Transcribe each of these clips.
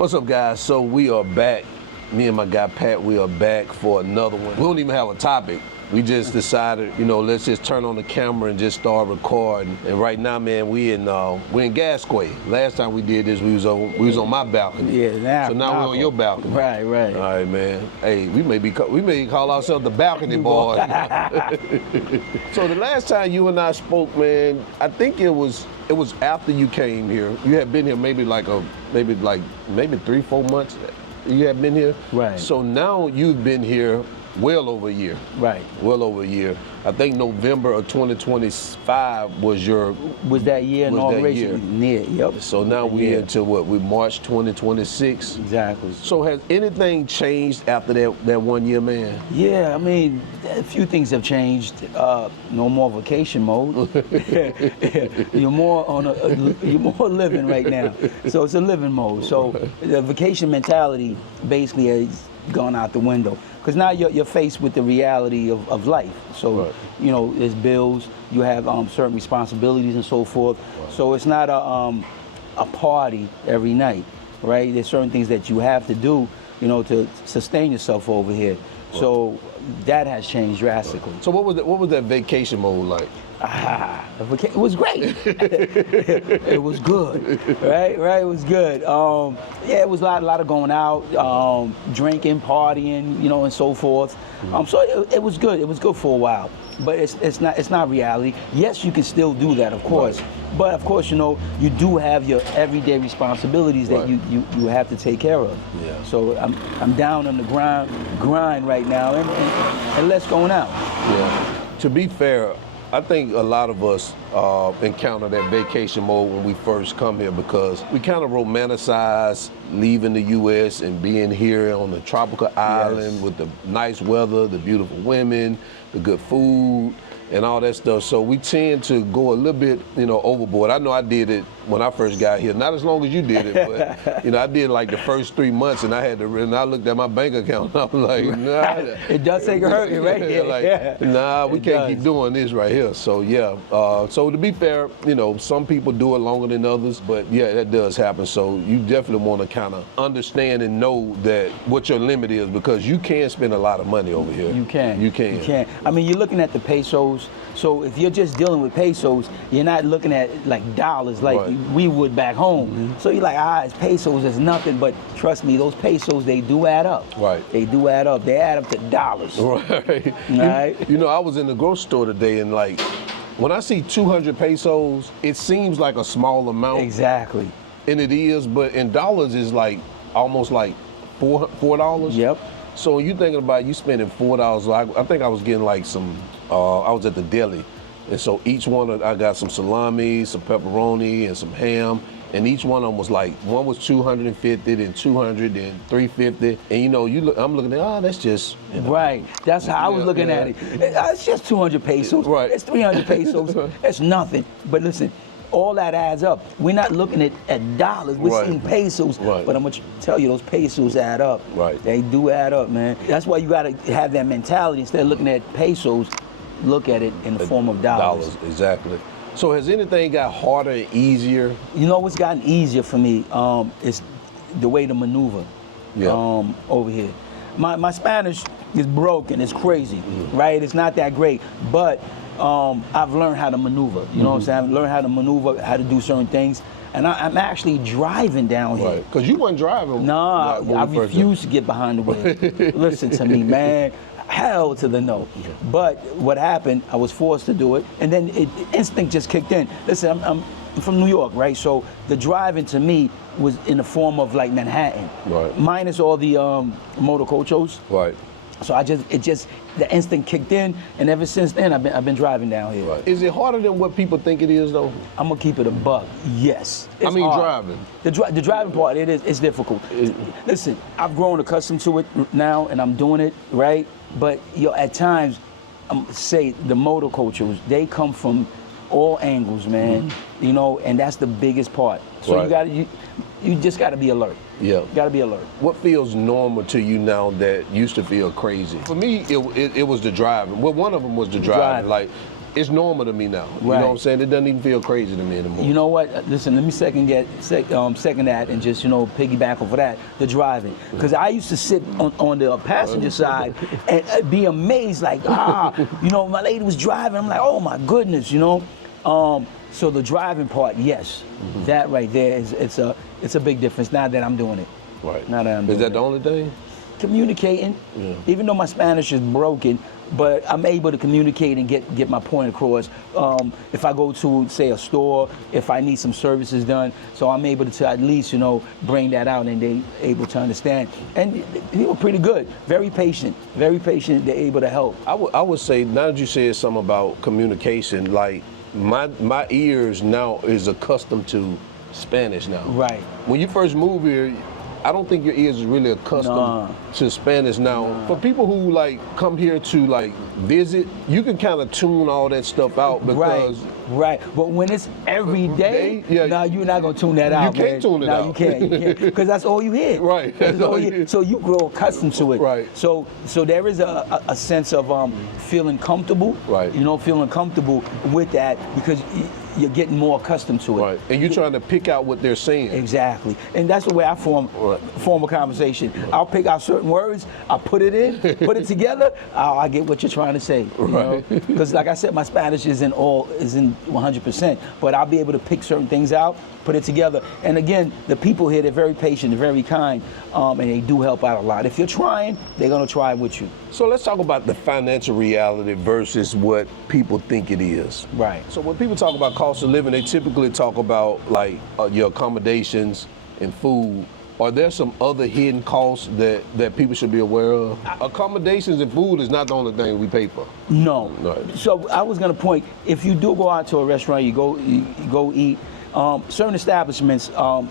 What's up, guys? So we are back. Me and my guy Pat, we are back for another one. We don't even have a topic. We just decided, let's just turn on the camera and just start recording. And right now, man, we're in Gasquay. Last time we did this, we was on my balcony. Yeah, so now we're on your balcony. Right. All right, man. Hey, we may call ourselves the balcony boys. So the last time you and I spoke, man, I think it was after you came here. You had been here maybe 3-4 months. You had been here. Right. So now you've been here well over a year. Right. Well over a year. I think November of 2025 was that year inauguration. Near, yep. So now we into what? We March 2026. Exactly. So has anything changed after that 1 year, man? Yeah, I mean, a few things have changed. No more vacation mode. You're more living right now. So it's a living mode. So the vacation mentality basically has gone out the window. Because now you're faced with the reality of life. So, right. There's bills, you have certain responsibilities and so forth. Right. So it's not a party every night, right? There's certain things that you have to do, to sustain yourself over here. Right. So that has changed drastically. Right. So what was that vacation mode like? It was great. It was good, right? It was good. It was a lot of going out, drinking, partying, and so forth. So it was good. It was good for a while, but it's not reality. Yes, you can still do that, of course. Right. But of course, you do have your everyday responsibilities that right. you have to take care of. Yeah. So I'm down on the grind right now, and less going out. Yeah. To be fair, I think a lot of us encounter that vacation mode when we first come here because we kind of romanticize leaving the U.S. and being here on the tropical island with the nice weather, the beautiful women, the good food, and all that stuff. So we tend to go a little bit, overboard. I know I did it when I first got here. Not as long as you did it, but I did like the first 3 months, and I looked at my bank account, and I was like, nah. It does take a hurt, right? Nah, we can't keep doing this right here. So yeah. So to be fair, some people do it longer than others, but yeah, that does happen. So you definitely want to kind of understand and know that what your limit is because you can spend a lot of money over here. You can. You can. I mean, you're looking at the pesos. So if you're just dealing with pesos, you're not looking at like dollars like right. we would back home. Mm-hmm. So you're like, it's pesos, it's nothing. But trust me, those pesos, they do add up. Right. They do add up. They add up to dollars. Right. Right. I was in the grocery store today and like, when I see 200 pesos, it seems like a small amount. Exactly. And it is, but in dollars is like almost like $4. Yep. So when you're thinking about you spending $4, I think I was getting like some, I was at the deli. And so each one, I got some salami, some pepperoni, and some ham. And each one of them was like, one was 250, then 200, then 350. And I'm looking at, that's just. Right. That's how I was looking at it. It's just 200 pesos. Right. It's 300 pesos. It's nothing. But listen, all that adds up. We're not looking at dollars. We're right. seeing pesos. Right. But I'm going to tell you, those pesos add up. Right. They do add up, man. That's why you got to have that mentality. Instead of looking at pesos, look at it in the form of dollars. Exactly. So has anything got harder and easier? What's gotten easier for me is the way to maneuver over here. My Spanish is broken. It's crazy, right? It's not that great, but I've learned how to maneuver. You know what I'm saying? I've learned how to maneuver, how to do certain things. And I'm actually driving down here. Right, because you weren't driving. No, I refuse to get behind the wheel. Listen to me, man. Hell to the no. But what happened, I was forced to do it, and then instinct just kicked in. Listen, I'm from New York, right? So the driving to me was in the form of like Manhattan. Right. Minus all the motor coachos. Right. So the instinct kicked in, and ever since then, I've been driving down here. Right. Is it harder than what people think it is, though? I'm gonna keep it a buck. Yes. It's hard. Driving. The driving part, it's difficult. Listen, I've grown accustomed to it now, and I'm doing it right. But at times, say the motor coaches, they come from all angles, man. And that's the biggest part. So you just gotta be alert. Yeah. Gotta be alert. What feels normal to you now that used to feel crazy? For me, it was the driving. Well, one of them was the driving. Like, it's normal to me now. You know Right. what I'm saying? It doesn't even feel crazy to me anymore. You know what? Listen, let me second that and just, piggyback off of that, the driving. Because I used to sit on the passenger side and be amazed, like, my lady was driving. I'm like, oh my goodness, So the driving part, yes, that right there it's a big difference now that I'm doing it. Right. Now that I'm doing Is that it. the only thing? Communicating, even though my Spanish is broken, but I'm able to communicate and get my point across. If I go to, say, a store, if I need some services done, so I'm able to at least, bring that out and they able to understand. And people are pretty good, very patient, they're able to help. I would say, now that you said something about communication, like my ears now is accustomed to Spanish now. Right. When you first move here, I don't think your ears is really accustomed to Spanish now. For people who come here to visit, you can kind of tune all that stuff out because Right. But when it's every day, now you're not gonna tune that out. You can't tune it out. No, you can't. Because that's all you hear. Right. That's all you hear. So you grow accustomed to it. Right. So there is a sense of feeling comfortable. Right. Feeling comfortable with that because you're getting more accustomed to it. Right. And you're trying to pick out what they're saying. Exactly. And that's the way I form a conversation. I'll pick out certain words, I'll put it in, put it together, I get what you're trying to say. Because like I said, my Spanish isn't 100%, but I'll be able to pick certain things out, put it together. And again, the people here, they're very patient, they're very kind, and they do help out a lot. If you're trying, they're gonna try with you. So let's talk about the financial reality versus what people think it is. Right. So when people talk about cost of living, they typically talk about your accommodations and food. Are there some other hidden costs that people should be aware of? Accommodations and food is not the only thing we pay for. No. Right. So I was gonna point, if you do go out to a restaurant, you go eat, certain establishments,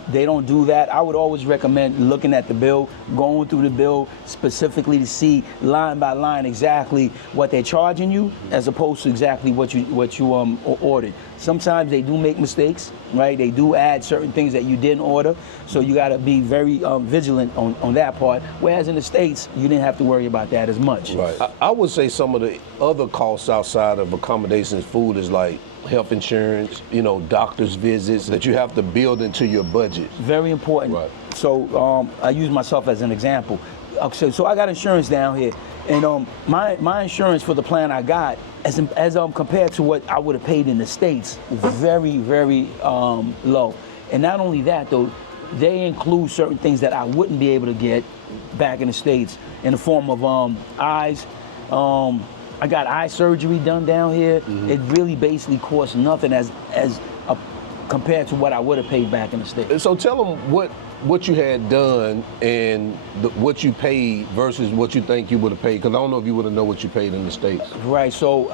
they don't do that. I would always recommend looking at the bill, going through the bill specifically to see line by line exactly what they're charging you, as opposed to exactly what you ordered. Sometimes they do make mistakes, right? They do add certain things that you didn't order, so you got to be very vigilant on that part. Whereas in the States, you didn't have to worry about that as much. Right. I would say some of the other costs outside of accommodations, food is like health insurance, doctor's visits that you have to build into your budget. Very important. Right. So I use myself as an example. So I got insurance down here, and my insurance for the plan I got, as compared to what I would have paid in the States, very, very low. And not only that though, they include certain things that I wouldn't be able to get back in the States in the form of eyes. I got eye surgery done down here. It really basically costs nothing compared to what I would have paid back in the States. So tell them what you had done and what you paid versus what you think you would have paid, because I don't know if you would have known what you paid in the States. Right, so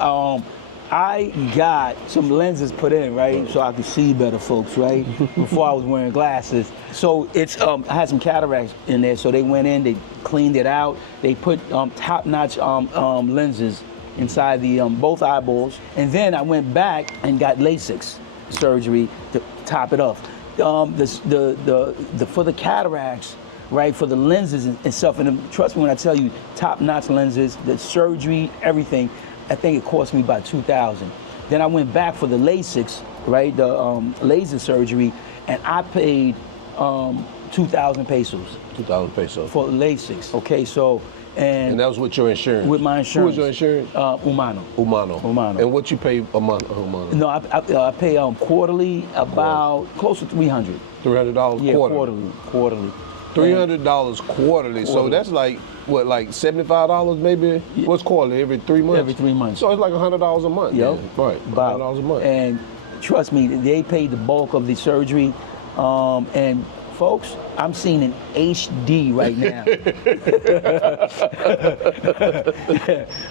I got some lenses put in, right, so I could see better, folks, right, before I was wearing glasses. So it's I had some cataracts in there, so they went in, they cleaned it out, they put top-notch lenses inside the both eyeballs, and then I went back and got LASIK surgery to top it off. For the cataracts, right, for the lenses and stuff, and trust me when I tell you, top-notch lenses, the surgery, everything, I think it cost me about $2,000. Then I went back for the LASIK, right, the laser surgery, and I paid 2,000 pesos. 2,000 pesos. For LASIK, okay, so. And that was with your insurance? With my insurance. Who was your insurance? Humano. And what you pay a month, Humano? No, I pay quarterly about close to $300. $300 yeah, quarterly? Quarterly. $300 quarterly, so that's like, what, like $75 maybe? Yeah. What's quarterly, every 3 months? Every 3 months. So it's like $100 a month. Yep. Yeah. Right, $100 a month. And trust me, they paid the bulk of the surgery, and folks, I'm seeing an HD right now.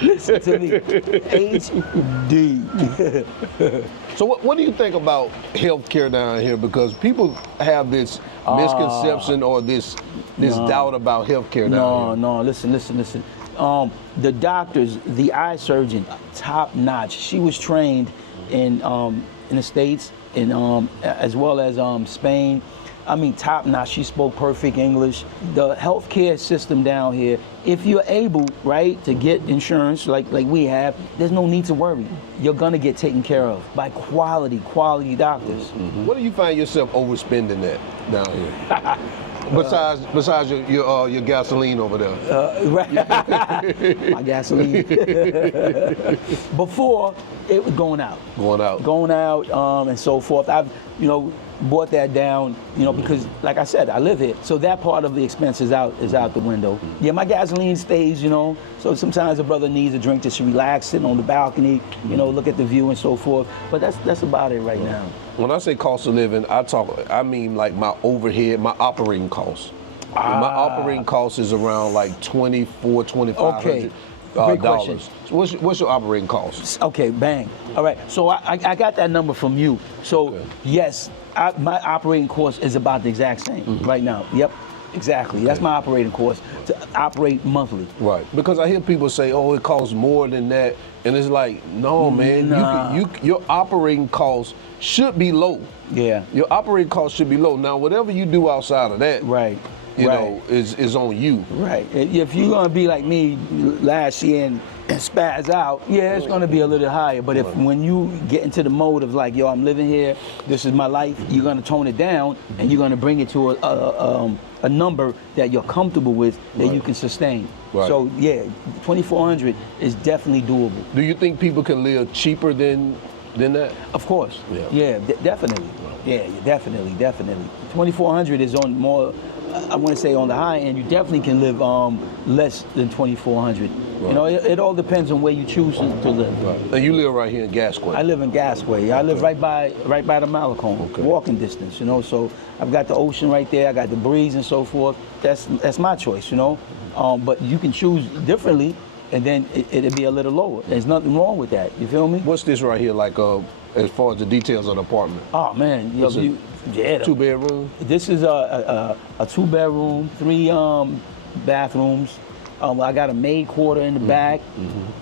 Listen to me, HD. So what do you think about healthcare down here? Because people have this misconception or this doubt about healthcare down here. No, listen. The doctors, the eye surgeon, top notch. She was trained in the States, as well as Spain. I mean, top notch. She spoke perfect English. The healthcare system down here, if you're able, right, to get insurance like we have, there's no need to worry. You're gonna get taken care of by quality doctors. What do you find yourself overspending at down here? Besides your gasoline over there. Right. My gasoline. Before, it was going out. Going out, and so forth. I've, brought that down, because like I said, I live here. So that part of the expense is out the window. Yeah, my gasoline stays, so sometimes a brother needs a drink just to relax, sitting on the balcony, look at the view and so forth. But that's about it right now. When I say cost of living, I mean like my overhead, my operating costs. My operating cost is around like $2,500. Okay. Great question. So what's your operating costs? Okay, bang. All right, so I got that number from you. So okay. Yes, my operating cost is about the exact same right now. Yep, exactly. Okay. That's my operating cost to operate monthly. Right, because I hear people say, oh, it costs more than that. And it's like, no, man, your operating costs should be low. Yeah. Your operating costs should be low. Now, whatever you do outside of that, right. You know, is on you. Right. If you're gonna be like me last year and spaz out, yeah, it's gonna be a little higher. But when you get into the mode of like, yo, I'm living here, this is my life, you're gonna tone it down and you're gonna bring it to a number that you're comfortable with that you can sustain. Right. So yeah, 2,400 is definitely doable. Do you think people can live cheaper than that? Of course. Yeah, definitely. Yeah, definitely. 2,400 is on more. I want to say on the high end, you definitely can live less than 2,400. Right. It all depends on where you choose to live. Right. And you live right here in Gasquay. I live in Gasquay. I live right by the Malecon, walking distance. So I've got the ocean right there. I got the breeze and so forth. That's my choice. But you can choose differently, and then it'll be a little lower. There's nothing wrong with that. You feel me? What's this right here like? As far as the details of the apartment? Oh man, two bedroom. This is a 2-bedroom, 3 bathrooms. I got a maid quarter in the back.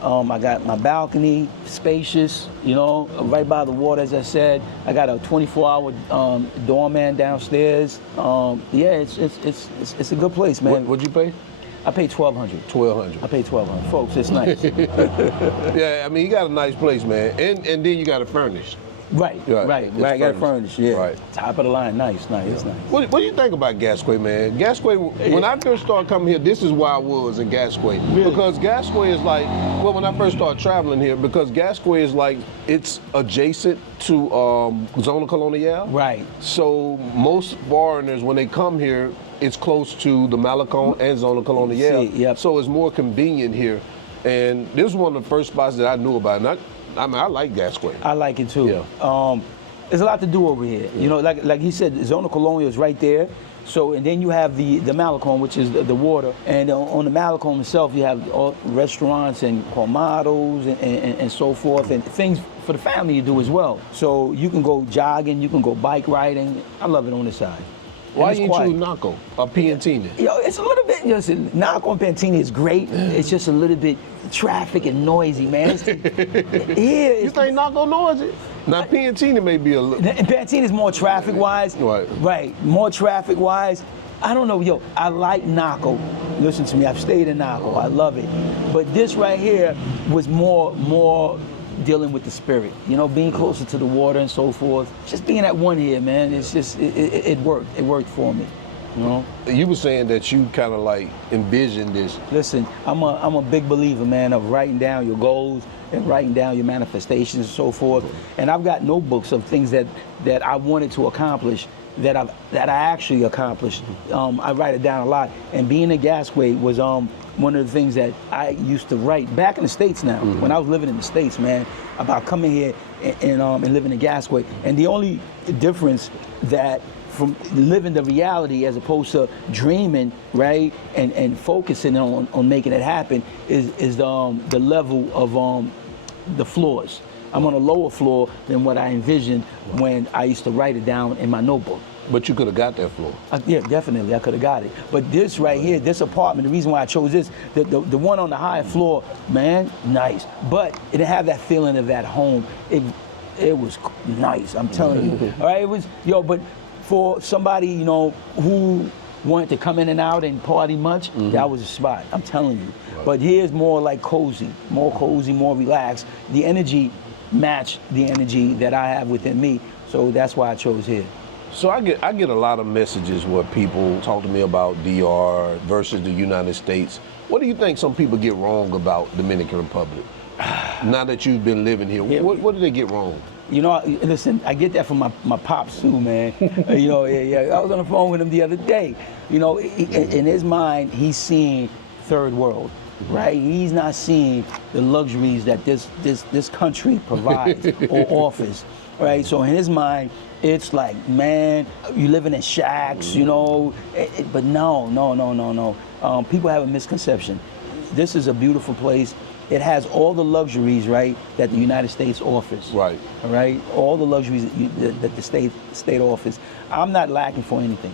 I got my balcony, spacious. Right by the water, as I said. I got a 24-hour doorman downstairs. Yeah, it's a good place, man. What'd you pay? I paid $1,200. $1,200. I paid $1,200. Folks, it's nice. Yeah, I mean, you got a nice place, man. And then you got it furnished. Right. I got it furnished, yeah. Right. Top of the line, nice. It's nice. What do you think about Gasquay, man? Gasquay, when I first started coming here, this is where I was in Gasquay. Really? Because Gasquay is like, when I first started traveling here, because Gasquay is like, it's adjacent to Zona Colonial. Right. So most foreigners, when they come here, it's close to the Malecon and Zona Colonial. Yep. So it's more convenient here. And this is one of the first spots that I knew about. And I like Gasquay. I like it too. Yeah. There's a lot to do over here. Yeah. Like he said, Zona Colonial is right there. So, and then you have the Malecon, which is the water. And on the Malecon itself, you have all restaurants and colmados and so forth, and things for the family to do as well. So you can go jogging, you can go bike riding. I love it on this side. Why you choose Naco or Piantini? It's a little bit, Naco and Piantini is great. It's just a little bit traffic and noisy, man. You think Naco noisy? Now Piantini may be a little. Piantini is more traffic-wise. Right. More traffic-wise. I don't know, I like Naco. Listen to me, I've stayed in Naco. I love it. But this right here was more dealing with the spirit, being closer to the water and so forth. Just being at one here, man, it's just, it worked. It worked for me, You were saying that you kind of like envisioned this. Listen, I'm a big believer, man, of writing down your goals and writing down your manifestations and so forth. And I've got notebooks of things that I wanted to accomplish that I actually accomplished. I write it down a lot. And being in Gasquay was one of the things that I used to write back in the States now. When I was living in the States, man, about coming here and living in Gasquay. And the only difference that from living the reality as opposed to dreaming, right, and focusing on making it happen is the level of the floors. I'm on a lower floor than what I envisioned when I used to write it down in my notebook. But you could have got that floor. Yeah, definitely, I could have got it. But this right here, this apartment, the reason why I chose this, the one on the higher floor, man, nice. But it didn't have that feeling of that home. It was nice, I'm telling you. All right, it was, but for somebody, you know, who wanted to come in and out and party much, that was a spot. I'm telling you. Right. But here's more like cozy, more relaxed. The energy matched the energy that I have within me. So that's why I chose here. So I get a lot of messages where people talk to me about DR versus the United States. What do you think some people get wrong about Dominican Republic? Now that you've been living here, what do they get wrong? You know, listen, I get that from my pops too, man. You know, I was on the phone with him the other day. You know, in his mind, he's seeing third world, right? He's not seeing the luxuries that this country provides or offers, right? So in his mind, it's like, man, you living in shacks, you know, but no. People have a misconception. This is a beautiful place. It has all the luxuries, right, that the United States offers. Right. All right, all the luxuries that the state offers. I'm not lacking for anything.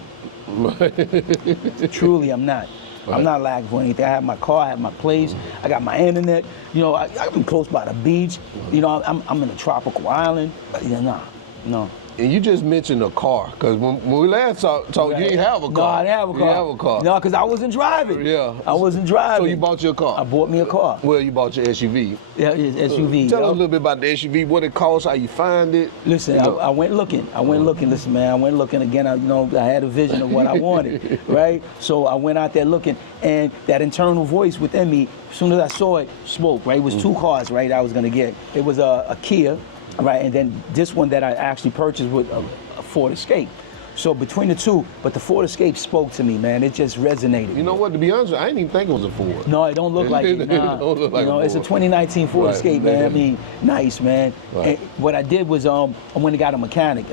Truly, I'm not. Right. I'm not lacking for anything. I have my car, I have my place, I got my internet. You know, I'm close by the beach. You know, I'm in a tropical island. You know, no. And you just mentioned a car, because when we last talked, you didn't have a car. No, I didn't have a car. You didn't have a car. No, because I wasn't driving. Yeah. I wasn't driving. So you bought your car? I bought me a car. Well, you bought your SUV. Yeah, it's SUV. Tell us a little bit about the SUV, what it costs, how you find it. Listen, you know. I went looking. Listen, man, I went looking again. I had a vision of what I wanted, right? So I went out there looking, and that internal voice within me, as soon as I saw it, spoke, right? It was two cars, right, I was gonna get. It was a Kia, right, and then this one that I actually purchased with a Ford Escape. So between the two, but the Ford Escape spoke to me, man. It just resonated. You know what? To be honest, I didn't even think it was a Ford. No, it don't look like it. Nah. It don't look like it's a 2019 Ford Escape, man. I mean, nice, man. Right. And what I did was, I went and got a mechanic.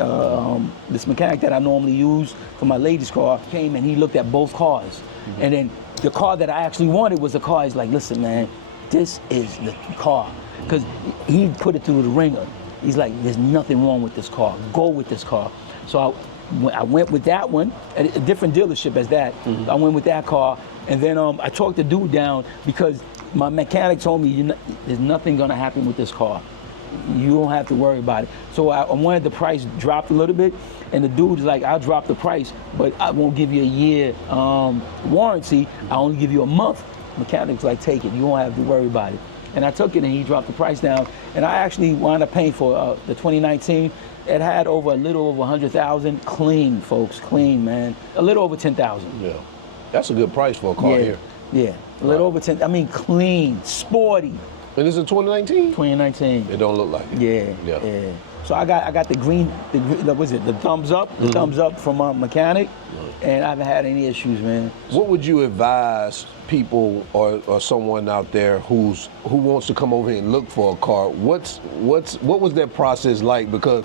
This mechanic that I normally use for my ladies' car came and he looked at both cars, and then the car that I actually wanted was a car. He's like, listen, man, this is the car, because he put it through the ringer. He's like, there's nothing wrong with this car. Go with this car. So I went with that one, at a different dealership as that. I went with that car, and then I talked the dude down because my mechanic told me, there's nothing gonna happen with this car. You don't have to worry about it. So I wanted the price dropped a little bit, and the dude's like, I'll drop the price, but I won't give you a year warranty. I'll only give you a month. Mechanic's like, take it. You won't have to worry about it. And I took it, and he dropped the price down, and I actually wound up paying for the 2019. It had a little over 100,000, clean, folks, clean, man. A little over 10,000. Yeah, that's a good price for a car here. Yeah, a little over 10. I mean, clean, sporty. And this is 2019? 2019. It don't look like it. Yeah. So I got the green, the thumbs up, the thumbs up from my mechanic, and I haven't had any issues, man. What would you advise people or someone out there who wants to come over here and look for a car? What was that process like? Because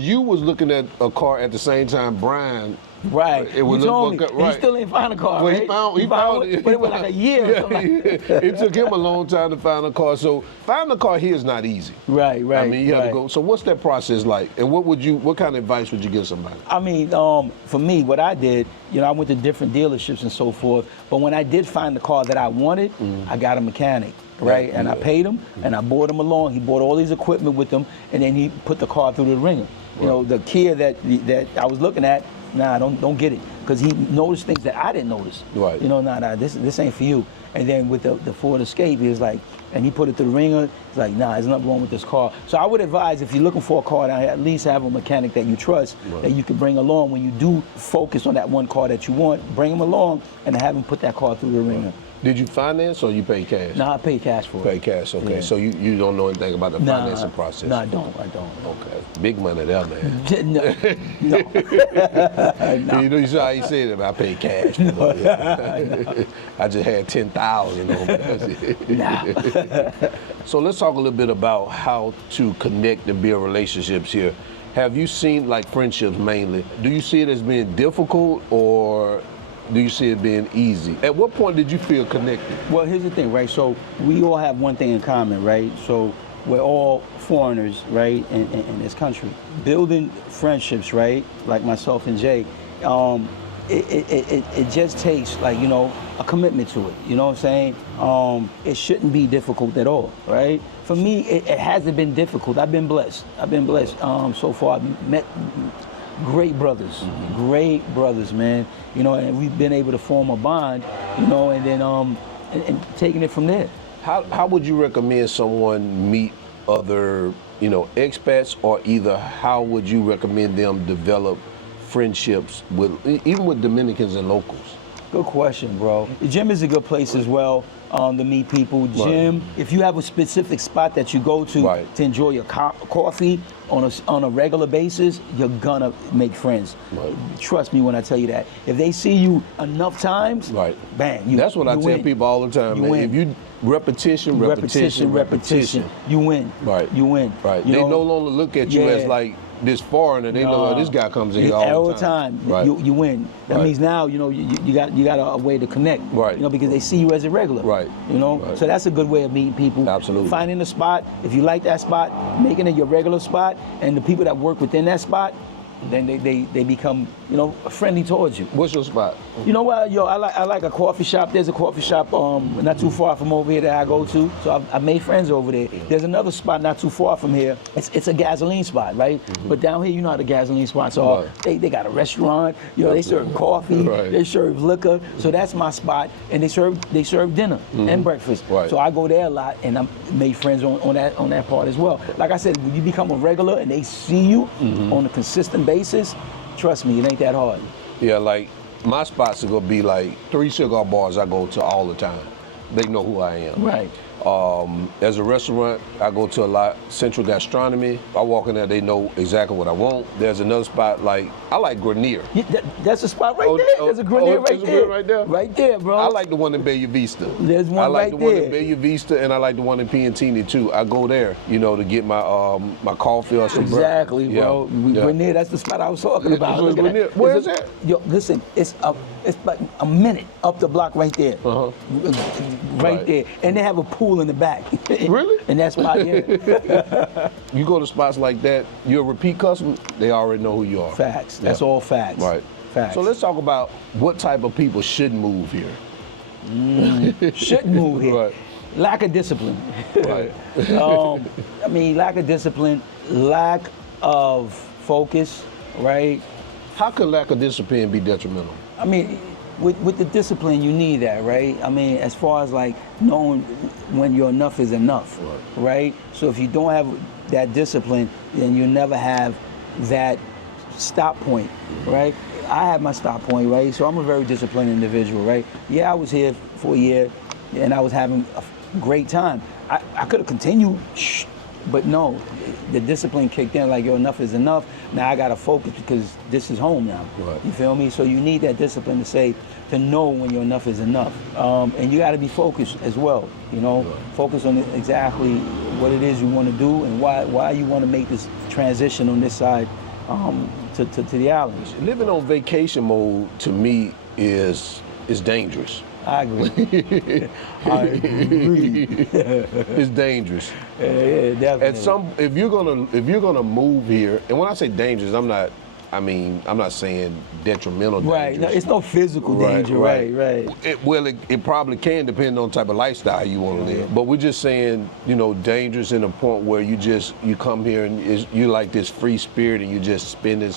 you was looking at a car at the same time Brian. Right. It was you told me. right. He still ain't found a car. Well, right? he found it. But it was like a year or something. It took him a long time to find a car. So finding a car here is not easy. Right. I mean, you have to go. So what's that process like? And what kind of advice would you give somebody? I mean, for me, what I did, I went to different dealerships and so forth. But when I did find the car that I wanted, I got a mechanic. Right, and I paid him, and I brought him along. He bought all these equipment with him, and then he put the car through the ringer. You know, the Kia that I was looking at, nah, don't get it, because he noticed things that I didn't notice. Right. Nah, this ain't for you. And then with the Ford Escape, he was like, and he put it through the ringer. He's like, nah, there's nothing wrong with this car. So I would advise, if you're looking for a car, to at least have a mechanic that you trust, that you can bring along when you do focus on that one car that you want. Bring him along and have him put that car through the ringer. Did you finance or you pay cash? No, I paid cash for it. Pay cash, okay. Yeah. So you don't know anything about the financing process? No, I don't. Okay. Big money there, man. No. You saw how he said it, I paid cash. I just had 10,000 on it. So let's talk a little bit about how to connect and build relationships here. Have you seen, like, friendships mainly, do you see it as being difficult, or do you see it being easy? At what point did you feel connected? Well, here's the thing, right? So we all have one thing in common, right? So we're all foreigners, right, in this country. Building friendships, right, like myself and Jay, it just takes, like, a commitment to it. You know what I'm saying? It shouldn't be difficult at all, right? For me, it hasn't been difficult. I've been blessed. So far. I've met great brothers, great brothers, man. You know, and we've been able to form a bond, you know, and then and taking it from there. How would you recommend someone meet other, you know, expats, or either how would you recommend them develop friendships with, even with Dominicans and locals? Good question, bro. The gym is a good place as well to meet people. Gym, if you have a specific spot that you go to to enjoy your coffee on a regular basis, you're gonna make friends. Trust me when I tell you that. If they see you enough times, bang, that's what I tell people all the time, man. Win. If you repetition, you win. You win. They no longer look at you as like this foreigner. They know, oh, this guy comes in here all the time. You win. That means now, you know, you got a way to connect. You know, because they see you as a regular. You know, so that's a good way of meeting people. Absolutely. Finding a spot. If you like that spot, making it your regular spot, and the people that work within that spot, then they become, you know, friendly towards you. What's your spot? You know what, yo, I like a coffee shop. There's a coffee shop not too far from over here that I go to. So I made friends over there. There's another spot not too far from here. It's a gasoline spot, right? But down here, you know how the gasoline spots are. They got a restaurant, you know, they serve coffee, they serve liquor. So that's my spot, and they serve dinner and breakfast. So I go there a lot, and I made friends on that part as well. Like I said, when you become a regular and they see you on a consistent basis, trust me, it ain't that hard. Yeah, like my spots are gonna be like 3 cigar bars I go to all the time. They know who I am. As a restaurant, I go to a lot, Central Gastronomy. I walk in there, they know exactly what I want. There's another spot, like, I like Grenier. That's a spot right there. There's a Grenier right there. Right there, bro. I like the one in Bella Vista. There's one I like right the one there. in Bella Vista, and I like the one in Piantini too. I go there, you know, to get my my coffee or some Exactly, bro. Grenier, that's the spot I was talking about. Where is that? Yo, listen, it's like a minute up the block right there. Right there. And they have a pool in the back. Really? And that spot, You go to spots like that, you're a repeat customer, they already know who you are. Facts. That's all facts. Facts. So let's talk about what type of people shouldn't move here. Shouldn't move here. Lack of discipline. I mean, lack of discipline, lack of focus, right? How could lack of discipline be detrimental? I mean, with the discipline, you need that, right? I mean, as far as like knowing when your enough is enough, right? So if you don't have that discipline, then you never have that stop point, right? I have my stop point, right? So I'm a very disciplined individual, right? Yeah, I was here for a year, and I was having a great time. I could have continued, but no, the discipline kicked in, like, yo, enough is enough. Now I gotta focus because this is home now. You feel me? So you need that discipline to know when your enough is enough. And you gotta be focused as well, you know? Focus on exactly what it is you wanna do and why you wanna make this transition on this side to the islands. Living on vacation mode, to me, is dangerous. I agree. I agree. It's dangerous. Yeah, definitely. If you're gonna move here, and when I say dangerous, I'm not saying detrimental danger. Right, no, it's no physical danger, right. It probably can depend on the type of lifestyle you want to live. But we're just saying, you know, dangerous in a point where you come here and you like this free spirit and you just spending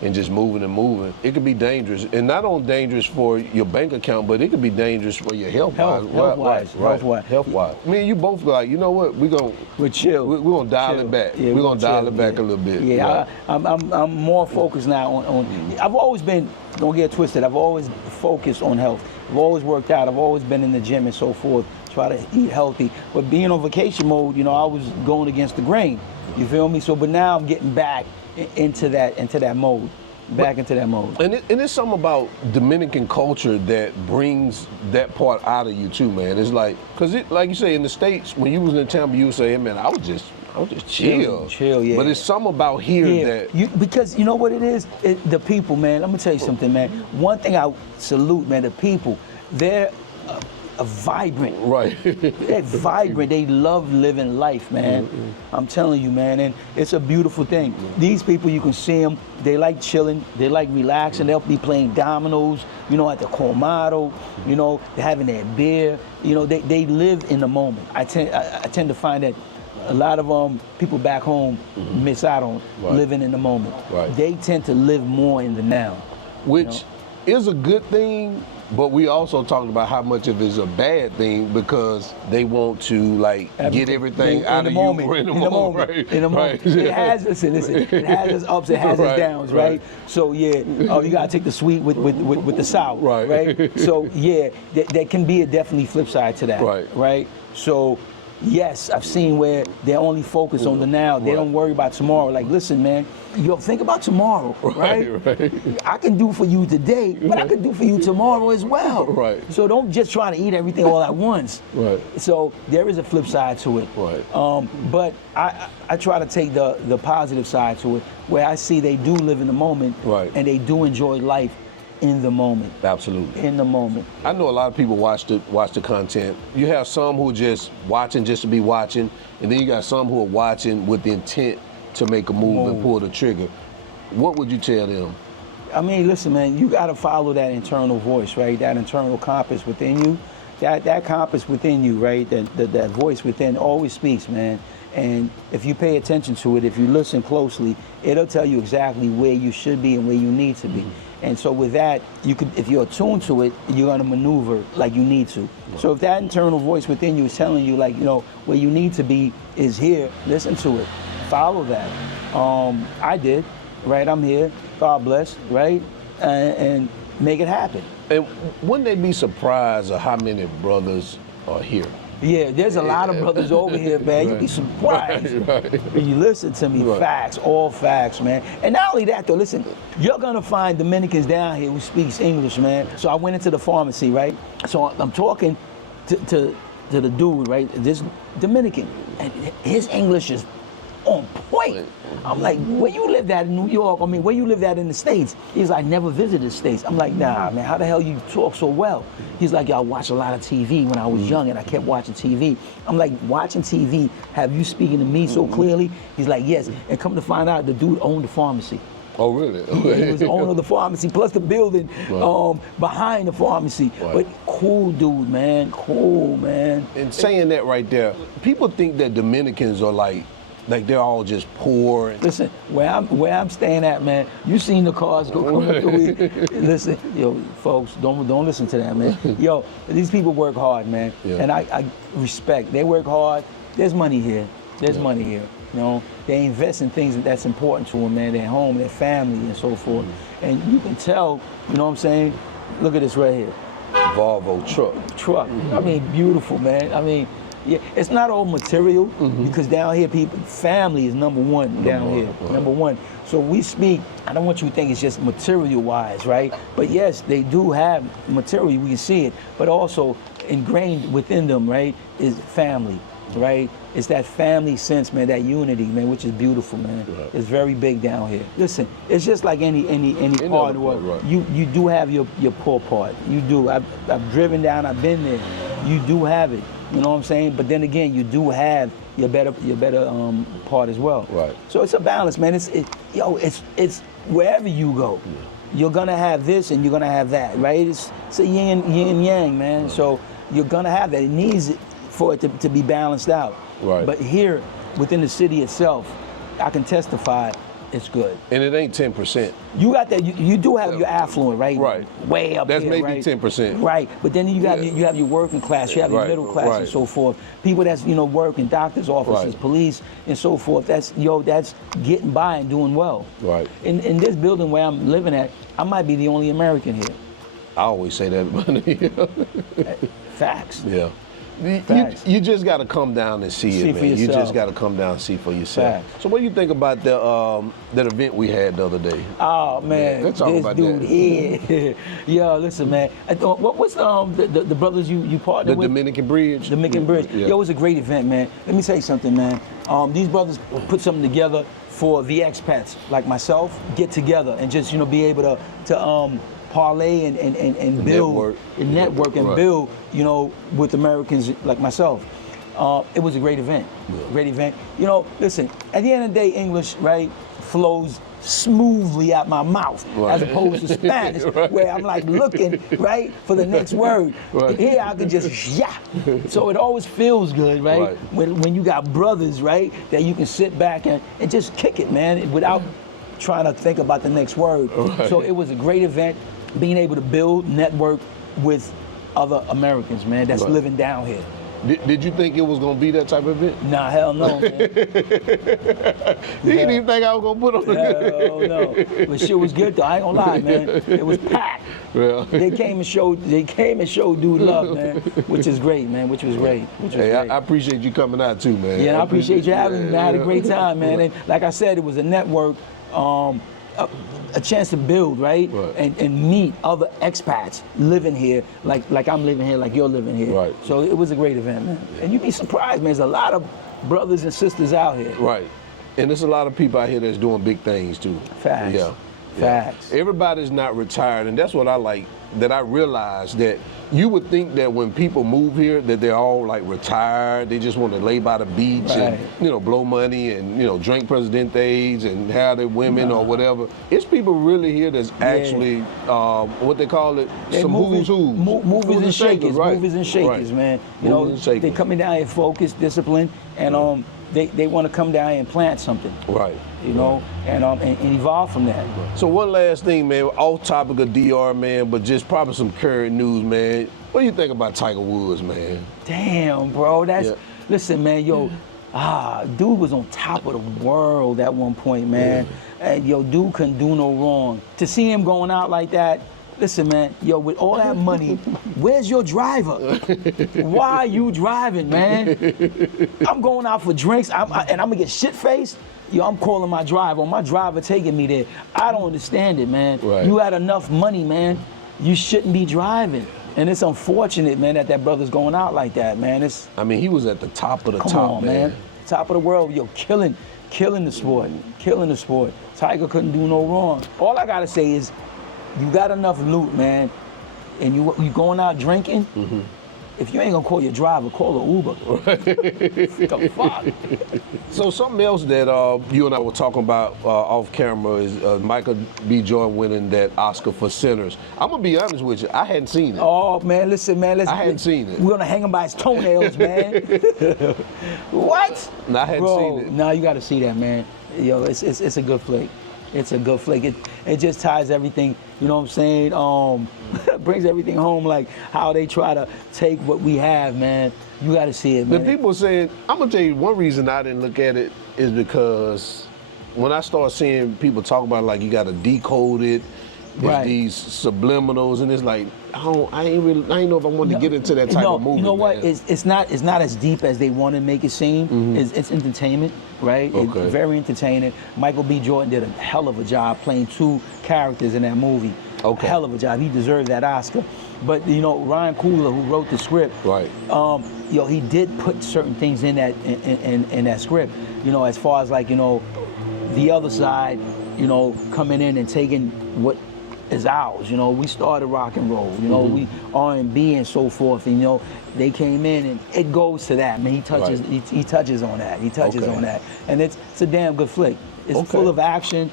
and just moving and moving. It could be dangerous, and not only dangerous for your bank account, but it could be dangerous for your health. Health-wise. Me and you both like, you know what, we're chill. We're gonna dial it back. We're gonna dial it back a little bit. Yeah, I'm more focused now on I've always been, don't get it twisted, I've always focused on health. I've always worked out, I've always been in the gym and so forth, try to eat healthy. But being on vacation mode, you know, I was going against the grain. You feel me? So, but now I'm getting back into that mode. And it's something about Dominican culture that brings that part out of you too, man. It's like, cause like you say, in the States, when you was in Tampa, you would say, hey, man, I was just chill, yeah. But it's something about here that because you know what it is, the people, man. Let me tell you something, man. One thing I salute, man, the people. They're vibrant. They're vibrant. They love living life, man. I'm telling you, man, and it's a beautiful thing. These people, you can see them. They like chilling. They like relaxing. They'll be playing dominoes, you know, at the Colmado. You know, they're having their beer. You know, they live in the moment. I tend to find that a lot of people back home miss out on living in the moment. Right. They tend to live more in the now. Which is a good thing, but we also talked about how much of it is a bad thing because they want to like get everything out of you in the moment. Right. In the moment. It has, listen, it has its ups, it has its downs, right? So yeah, you gotta take the sweet with the sour, right? So yeah, there can be a definitely flip side to that, right? So yes, I've seen where they're only focused on the now. They don't worry about tomorrow. Like, listen, man, think about tomorrow, right? I can do for you today, but I can do for you tomorrow as well. Right. So don't just try to eat everything all at once. Right. So there is a flip side to it. Right. But I try to take the positive side to it, where I see they do live in the moment, and they do enjoy life in the moment. Absolutely. In the moment. I know a lot of people watch the content. You have some who are just watching just to be watching, and then you got some who are watching with the intent to make a move and pull the trigger. What would you tell them? I mean, listen, man, you got to follow that internal voice, right? That internal compass within you. That compass within you, right? That voice within always speaks, man. And if you pay attention to it, if you listen closely, it'll tell you exactly where you should be and where you need to be. And so with that, if you're attuned to it, you're gonna maneuver like you need to. So if that internal voice within you is telling you, like, where you need to be is here, listen to it, follow that. I did, right? I'm here, God bless, right? And make it happen. And wouldn't they be surprised at how many brothers are here? Yeah, there's a lot of brothers over here, man. You'd be surprised. You listen to me, facts, all facts, man. And not only that, though, listen, you're gonna find Dominicans down here who speaks English, man. So I went into the pharmacy, right? So I'm talking to the dude, right? This Dominican, and his English is on point. I'm like, where you lived at in New York? I mean, where you lived at in the States? He's like, never visited the States. I'm like, nah, man, how the hell you talk so well? He's like, I watched a lot of TV when I was young and I kept watching TV. I'm like, watching TV, have you speaking to me so clearly? He's like, yes. And come to find out, the dude owned the pharmacy. Oh, really? Yeah, he was the owner of the pharmacy, plus the building behind the pharmacy. But cool dude, man, cool, man. And saying that right there, people think that Dominicans are like they're all just poor. Listen, where I'm staying at, man, you seen the cars go coming through. Listen, yo, folks, don't listen to that, man. Yo, these people work hard, man, and I respect. They work hard. There's money here. There's money here. They invest in things that's important to them, man. Their home, their family, and so forth. And you can tell. You know what I'm saying? Look at this right here. Volvo truck. I mean, beautiful, man. I mean. Yeah, it's not all material because down here, family is number one down here, number one. So we speak, I don't want you to think it's just material-wise, right? But yes, they do have material, we can see it, but also ingrained within them, right, is family, right? It's that family sense, man, that unity, man, which is beautiful, man. It's very big down here. Listen, it's just like any part of the world. You do have your poor part. You do. I've driven down, I've been there. You do have it. You know what I'm saying? But then again, you do have your better part as well. Right. So it's a balance, man. It's wherever you go, you're gonna have this and you're gonna have that, right? It's a yin and yang, man. Right. So you're gonna have that. It needs for it to be balanced out. Right. But here, within the city itself, I can testify it's good. And it ain't 10%. You got that. You do have your affluent, right? Right. Way up there. That's maybe 10%. Right. But then you have your working class. You have your middle class and so forth. People that's working, doctors' offices, police, and so forth. That's getting by and doing well. Right. In this building where I'm living at, I might be the only American here. I always say that. Facts. Yeah. You just got to come down and see it, man. You just got to come down and see for yourself. Facts. So what do you think about that event we had the other day? Oh, man. Let's talk about dude that. Here. Yo, listen, man. What was the brothers you partnered with? The Dominican Bridge. Dominican Bridge. Yeah. Yo, it was a great event, man. Let me tell you something, man. These brothers put something together for the expats like myself, get together and just, be able to parlay and build network and build, with Americans like myself. It was a great event. Yeah. Great event. Listen, at the end of the day, English, right, flows smoothly out my mouth, as opposed to Spanish, where I'm like looking, right, for the next word. Here I can just, So it always feels good, right? When you got brothers, right, that you can sit back and just kick it, man, without trying to think about the next word. So it was a great event, being able to build, network with other Americans, man, that's living down here. Did you think it was gonna be that type of event? Nah, hell no, man. You didn't even think I was gonna put on the hell no. But shit was good though. I ain't gonna lie, man. It was packed. They came and showed dude love, man, which is great, man. Which was great. Hey, I appreciate you coming out too, man. Yeah, I appreciate you having me, man. I had a great time, man. And like I said, it was a network. A chance to build, right? And meet other expats living here, like I'm living here, like you're living here. So it was a great event, man. And you'd be surprised, man. There's a lot of brothers and sisters out here. And there's a lot of people out here that's doing big things too. Facts. Facts. Everybody's not retired, and that's what I like. That I realized that you would think that when people move here that they're all like retired, they just want to lay by the beach and blow money and drink Presidentes and have their women or whatever. It's people really here that's actually what they call it, some who's. Movers and shakers, movers and shakers, man. They coming down here focused, disciplined, and they want to come down here and plant something. And evolve from that. So one last thing, man, off topic of DR, man, but just probably some current news, man. What do you think about Tiger Woods, man? Damn, bro, listen, man, dude was on top of the world at one point, man. And dude couldn't do no wrong. To see him going out like that, listen, man, with all that money, where's your driver? Why are you driving, man? I'm going out for drinks, and I'm gonna get shit-faced. I'm calling my driver, my driver taking me there. I don't understand it, man. You had enough money, man. You shouldn't be driving. And it's unfortunate, man, that brother's going out like that, man. I mean, he was at the top of the Come top, on, man. Top of the world, killing the sport, killing the sport. Tiger couldn't do no wrong. All I gotta say is, you got enough loot, man, and you going out drinking, if you ain't gonna call your driver, call an Uber. The fuck? So something else that you and I were talking about off camera is Michael B. Jordan winning that Oscar for Sinners. I'm gonna be honest with you, I hadn't seen it. Oh man, listen, man, I hadn't seen it. We're gonna hang him by his toenails, man. What? No, I hadn't seen it. No, you gotta see that, man. It's a good flick. It's a good flick. It just ties everything, you know what I'm saying? Brings everything home, like how they try to take what we have, man. You got to see it, man. The people saying, I'm going to tell you one reason I didn't look at it is because when I start seeing people talk about like you got to decode it, these subliminals, and it's like, I ain't know if I wanted to get into that type of movie. You know what? It's not as deep as they want to make it seem. It's entertainment, right? It's very entertaining. Michael B. Jordan did a hell of a job playing two characters in that movie. Hell of a job. He deserved that Oscar. But Ryan Coogler, who wrote the script, he did put certain things in that in that script. As far as like the other side, coming in and taking what is ours. We started rock and roll. We R&B and so forth. And, they came in and it goes to that. Man, he touches on that. He touches on that, and it's a damn good flick. It's full of action.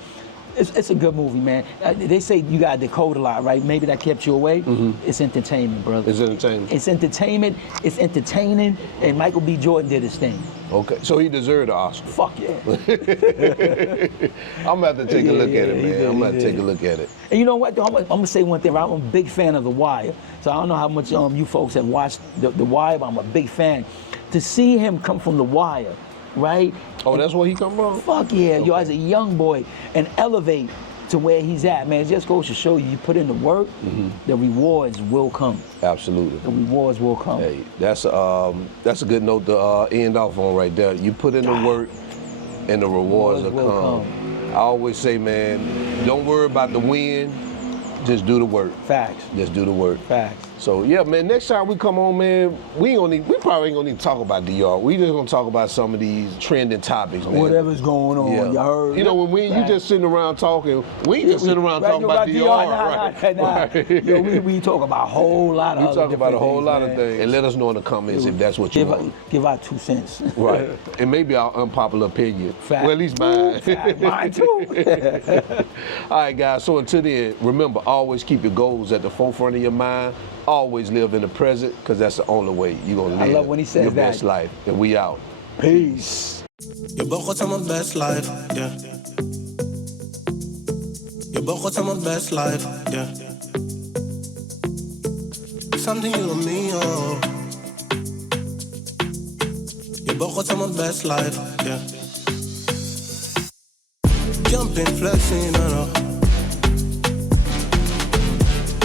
It's a good movie, man. They say you gotta decode a lot, right? Maybe that kept you away. It's entertainment, brother. It's entertainment. It's entertainment. It's entertaining, and Michael B. Jordan did his thing. So he deserved the Oscar. Fuck yeah. I'm about to take a look at it, man. I'm about to take a look at it. And you know what, though? I'm gonna say one thing. I'm a big fan of The Wire. So I don't know how much you folks have watched The Wire, but I'm a big fan. To see him come from The Wire, right? Oh, that's where he come from? Fuck yeah, as a young boy, and elevate to where he's at, man. It just goes to show you put in the work, the rewards will come. Absolutely. The rewards will come. Hey, that's a good note to end off on right there. You put in the work, and the rewards will come. I always say, man, don't worry about the win. Just do the work. Facts. Just do the work. Facts. So yeah, man. Next time we come on, man, we probably ain't gonna need to talk about DR. We just gonna talk about some of these trending topics, man. Whatever's going on, Yeah. you heard. You know, when you just sitting around talking, we ain't just sitting around talking about DR. Nah. Right. Yo, we talk about a whole lot of We other talk about a different whole things, lot man. of things. And let us know in the comments if that's what you want. Give out 2 cents. Right. And maybe our unpopular opinion. Fact. Well, at least mine. Mine too. All right, guys. So until then, remember, always keep your goals at the forefront of your mind. Always live in the present, because that's the only way you're going to live love when he says your that. best life. And we out. Peace. You both got my best life, yeah. You both got my best life, yeah. Something you and me, oh. You both got my best life, yeah. Jumping, flexing, I know.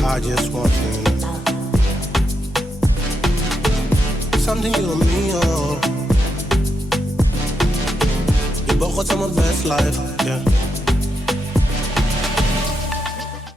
I just want you to know. Something you and me, oh. You both got my best life, yeah.